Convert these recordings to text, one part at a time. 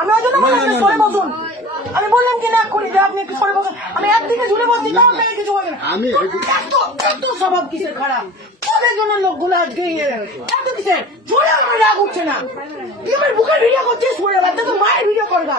আমি ওই জন্য আপনি সরে বসুন। আমি বললাম কি না করি যে আপনি একটু সরে বসুন। আমি একদিকে ঝুলে বসছি তাও আপনাকে কিছু বলবেন আমি এত এত স্বভাব কিসের খারাপ? তোদের জন্য লোকগুলো আজকে ইয়ে এত কিসের? ঝুলে আমার রাগ উঠছে না। তুই আমার বুকের ভিডিও করছিস সরে বাচ্চা তো মায়ের ভিডিও করবা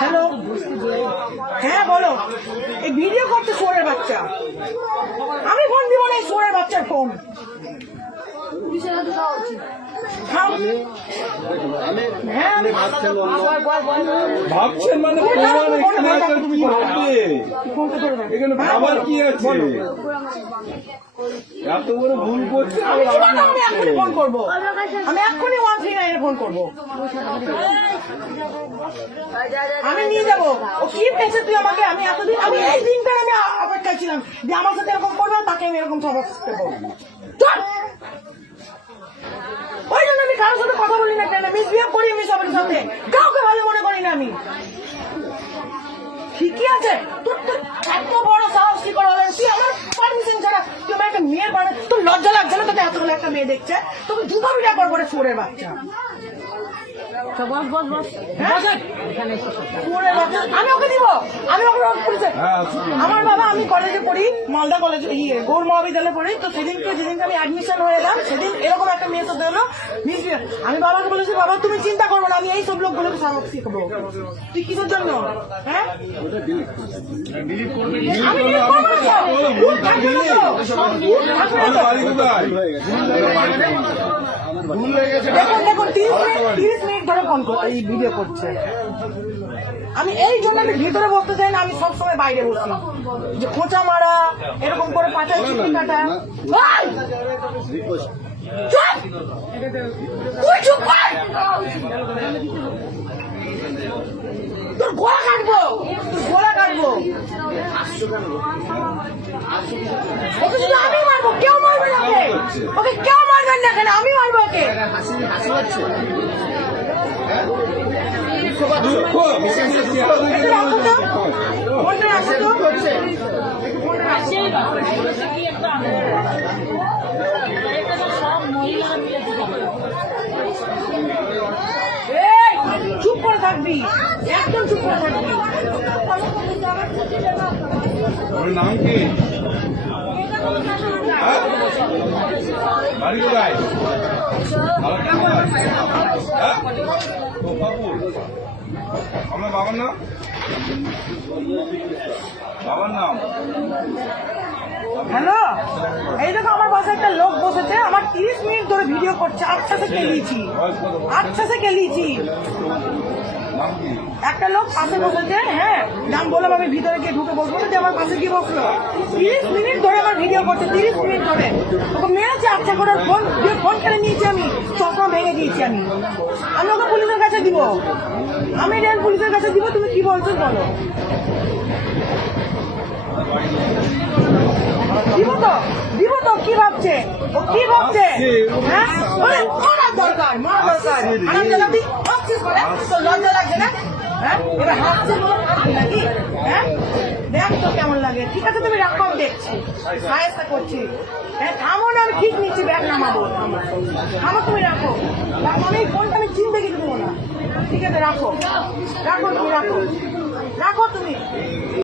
হ্যালো হ্যাঁ বলো। এই ভিডিও করতে সোরের বাচ্চা। আমি ফোন দিব না, এই সোরের বাচ্চার ফোন ভাবছেন মানে প্রমাণ এখানে আছে কি রাখ। এখানে ভাবার কি আছে? এত বড় ভুল করছে। আমি এক্ষুনি ফোন করব। আমি এক্ষুনি ওয়ান থ্রি নাইনে ফোন করব। আমি নিয়ে যাব। ও কি পেয়েছে তুই আমাকে? আমি এতদিন আমি এই দিনটা আমি অপেক্ষায় ছিলাম যে আমার সাথে এরকম করবে তাকে আমি এরকম সবক দেবো ওই জন্য কাউকে ভালো মনে করি না আমি। ঠিকই আছে। তোর এত বড় সাহস, কি করে তুই আমার ছাড়া তুই আমার একটা মেয়ের বাড়ি তোর লজ্জা লাগছে না তোকে এতগুলো একটা মেয়ে দেখছে? তোকে জুতো বিটা করব রে চোরের বাচ্চা। হ্যাঁ? আমি ওকে দিব। আমি ওকে পুলিশে হ্যাঁ, আমার বাবা আমি কলেজে পড়ি মালদা কলেজে ইয়ে গৌর মহাবিদ্যালয়ে পড়ি। তো সেদিনকে যেদিনকে আমি অ্যাডমিশন হয়ে গেলাম সেদিন এরকম একটা মেয়ে সাথে হলো। আমি বাবাকে বলেছি বাবা তুমি চিন্তা করব না আমি এই সব লোকগুলোকে সাবক শিখব। তুই কিসের জন্য? হ্যাঁ? আমি দেখুন দেখুন তিরিশ মিনিট তিরিশ মিনিট ধরে ফোন করছে। এই ভিডিও করছে। আমি এই জন্য আমি ভিতরে বসতে চাই না আমি সবসময় বাইরে বসি। যে খোঁচা মারা এরকম করে পাটায় চিঠি কাটা! তোর গোলা কাটবো! তোর গোলা কাটবো! আমি মারবো? কেউ মারবে না ওকে? ওকে কেউ মারবেন না কেন আমি মারবো ওকে। চুপ করে থাকবি। একদম চুপ করে থাকবি। নাম কি হ্যাঁ? কোথায়? হ্যাঁ? বাবার নাম বাবার নাম হ্যালো? এই দেখো, আমার পাশে একটা লোক বসেছে, আমার তিরিশ মিনিট ধরে ভিডিও করছে আচ্ছা সে কেলিয়েছি। আচ্ছা সে কেলিয়েছি। একটা লোক পাশে বসেছে হ্যাঁ নাম বললাম আমি ভিতরে গিয়ে ঢুকে বসবো যে আমার পাশে গিয়ে বসল। তিরিশ মিনিট ধরে আমার ভিডিও করছে, তিরিশ মিনিট ধরে। ওকে মেরেছে আচ্ছা করে ফোন ফোন কেড়ে নিয়েছি আমি, চশমা ভেঙে দিয়েছি আমি। আমি ওকে পুলিশের কাছে দিব। আমি রেল পুলিশের কাছে দিব, তুমি কি বলছো বলো। দিব তো দিব তো কি ভাবছে? ও কি ভাবছে? হ্যাঁ? মারার দরকার মারার দরকার। করে লজ্জা না? হ্যাঁ? এবার হাসছে নাকি? হ্যাঁ? দেখ তো কেমন লাগে। ঠিক আছে তুমি রাখো দেখছি। সাহেস্তা করছি। হ্যাঁ থামো না আমি ঠিক নিচ্ছি ব্যাগ নামাবো। থামো তুমি রাখো। রাখো আমি ফোনটা আমি চিনতে দেবো না। ঠিক আছে রাখো। রাখো তুমি রাখো। রাখো তুমি।